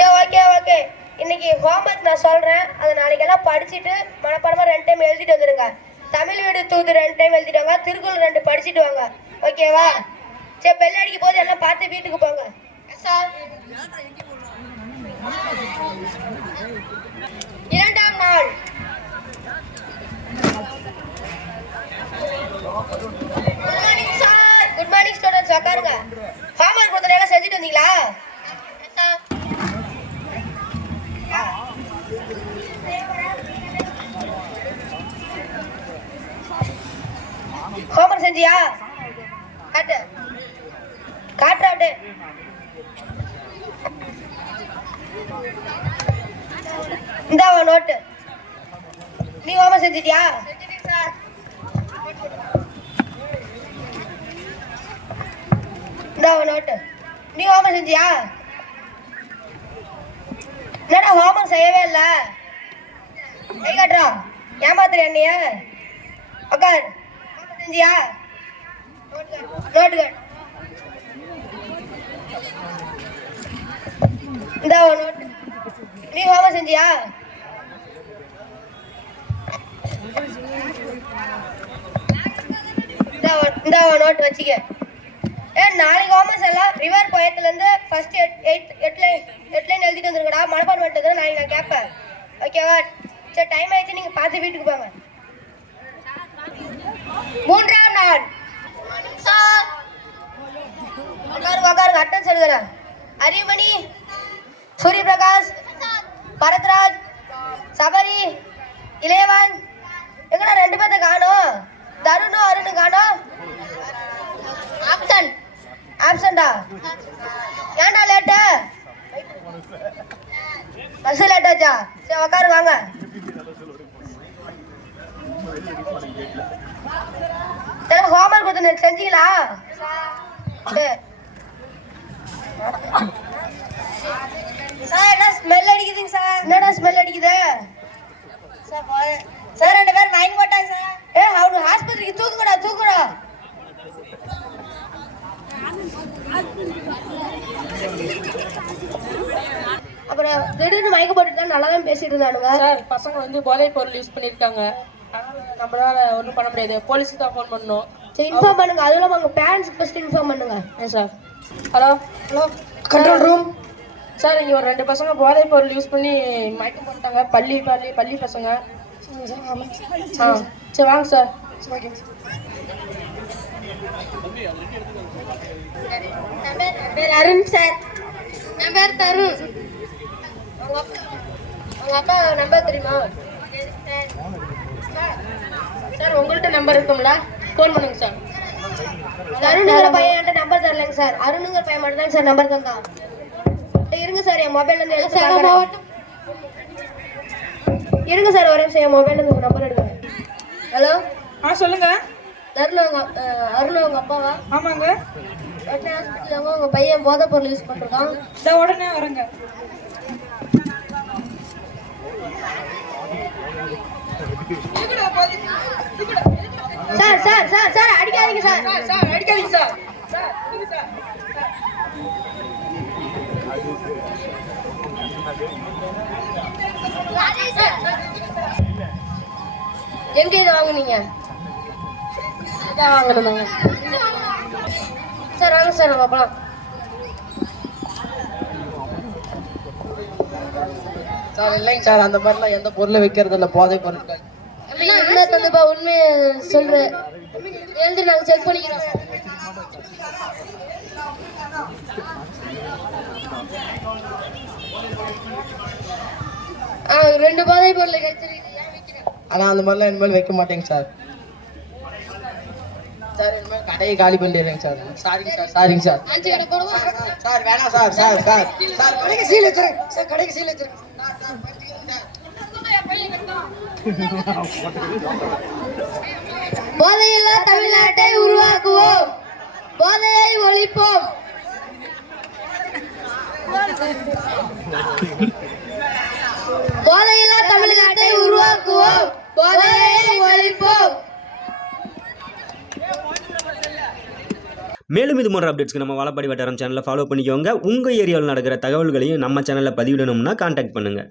சரி okay okay இன்னைக்கு homework நான் சொல்கிறேன் அதை நாளைக்கெல்லாம் படிச்சுட்டு மனப்பாடமாக ரெண்டு டைம் எழுதிட்டு வந்துடுங்க தமிழ் வீடு தூது ரெண்டு டைம் எழுதிட்டு வாங்க திருக்குறள் ரெண்டு படிச்சுட்டு வாங்க. ஓகேவா சரி பெல் அடிக்கும் போது எல்லாம் பார்த்து வீட்டுக்கு போங்க. சார் இரண்டாம் நாள். ஹோம்ஒர்க் செஞ்சியா காட்டு. காட்டுற அப்படியே இந்தா நோட்டு. நீ ஓம செஞ்சிட்டியா? சார் இந்தா நோட்டு. நீ ஹோம்ஒர்க் செஞ்சியா? என்னடா ஹோமம் செய்யவே இல்லை? கை காட்டுறா. ஏமாத்துறியா நீ உக்கார். செஞ்சியா? நோட்டு காட்டு நோட்டு நீ ஹோமம் செஞ்சியா இந்த நோட்டு வச்சுக்க ஏ நாளைக்கு ஹோமஸ் எல்லாம் ரிவர் போயத்துலேருந்து ஃபர்ஸ்ட் எட் எயிட் எட்டு லைன் எட்டு லைன் எழுதிட்டு வந்துருங்கடா மனப்பாடம் பண்ணிட்டு நாளைக்கு நான் கேட்பேன் ஓகேவா சரி டைம் ஆயிடுச்சு நீங்கள் பார்த்து வீட்டுக்கு போங்க மூன்றாம் நாள். உட்காருங்க உட்காருங்க அட்டன் எழுதுறேன் அறிவுமணி சூரிய பிரகாஷ் பரத்ராஜ் சபரி இளையவன். எங்கடா ரெண்டு பேர்த்த காணும்? தருணும் அருணும் காணோம்? ஆப்சன்ட்? ஆப்சண்டா ஏன்டா லேட்டு பஸ் லேட்டாச்சா சரி உட்காரு வாங்க. சரி ஹோம்ஒர்க் கொடுத்து செஞ்சீங்களா? சரி சார் என்ன ஸ்மெல் அடிக்குதுங்க சார்? என்னடா ஸ்மெல் அடிக்குது? சார் போ- சார் ரெண்டு பேரும் மயங்க போட்டாங்க சார். ஏ அவனு ஆஸ்பத்திரிக்கு தூக்குங்கடா தூக்குடா அப்புறம் திடீர்னு மயக்க போட்டுட்டு நல்லா தான் பேசிட்டு இருந்தானுங்க. சார் பசங்க வந்து போதைப் பொருள் யூஸ் பண்ணியிருக்காங்க. நம்மளால ஒன்றும் பண்ண முடியாது. போலீஸுக்கு தான் ஃபோன் பண்ணணும். சரி இன்ஃபார்ம் பண்ணுங்க. அதுவும் இல்லாமல் உங்கள் பேரண்ட்ஸ்க்கு ஃபர்ஸ்ட் இன்ஃபார்ம் பண்ணுங்க. ஏன் sir hello hello control room sir இங்கே ஒரு ரெண்டு பசங்க போதைப் பொருள் யூஸ் பண்ணி மயக்கம் போட்டாங்க. பள்ளி பள்ளி பள்ளி பசங்க. ஆ சரி வாங்க சார் பேர் அருண் சார் என் பேர் தருண் உங்க அப்பா உங்க அப்பா நம்பர் தெரியுமா? சார் உங்கள்கிட்ட நம்பர் இருக்குங்களா ஃபோன் பண்ணுங்க சார். தருணுங்கிற பையன்கிட்ட நம்பர் தரலைங்க சார். அருணுங்கிற பையன் மட்டும் தான் சார் நம்பர் தந்தான். இருங்க சார் என் மொபைல்ல இருந்து எடுத்து பார்க்கறேன். இருங்க சார் ஒரு நிமிஷம் என் மொபைல்ல இருந்து நம்பர் எடுங்க. ஹலோ? ஆ சொல்லுங்க. உங்க அஹ், அருண் உங்க அப்பாவா? ஆமாங்க. வெட்டை ஹாஸ்பிட்டல் பையன் போதைப் பொருள் யூஸ் பண்ணிருக்கான். உடனே வரேங்க. சார் சார் அடிக்காதீங்க சார். சார் அடிக்காதீங்க சார். எங்க இதை வாங்குனீங்க? வாங்கணுங்க சார் வாங்க சார் போலாம். சார் இல்லைங்க சார் அந்த மாதிரிலாம் எந்த பொருளும் வைக்கிறது இல்லை போதை பொருட்கள் உண்மையை சொல்ற எழுந்து நாங்க செக் பண்ணிக்கிறோம். ஆ ரெண்டு போதை பொருள் கிடைச்சிருக்கு ஆனால் அந்த மாதிரிலாம் இனிமேல் வைக்க மாட்டேங்க சார். சார் இனிமேல் கடையை காலி பண்ணிடுறேங்க சார். சாரிங்க சார் சாரிங்க சார். சார் வேணாம் சார் சார் சார். சார் கடைக்கு சீல் வச்சிருங்க. சார் கடைக்கு சீல் வச்சிருங்க. போதையில்லா தமிழ்நாட்டை உருவாக்குவோம். போதையை ஒழிப்போம். போதையில்லா தமிழ்நாட்டை உருவாக்குவோம். போதையை ஒழிப்போம். மேலும் இது போன்ற அப்டேட்ஸ்க்கு நம்ம வாழப்பாடி வட்டாரம் சேனலை ஃபாலோ பண்ணிக்கோங்க. உங்கள் ஏரியாவில் நடக்கிற தகவல்களையும் நம்ம சேனலில் பதிவிடணும்னா காண்டாக்ட் பண்ணுங்கள்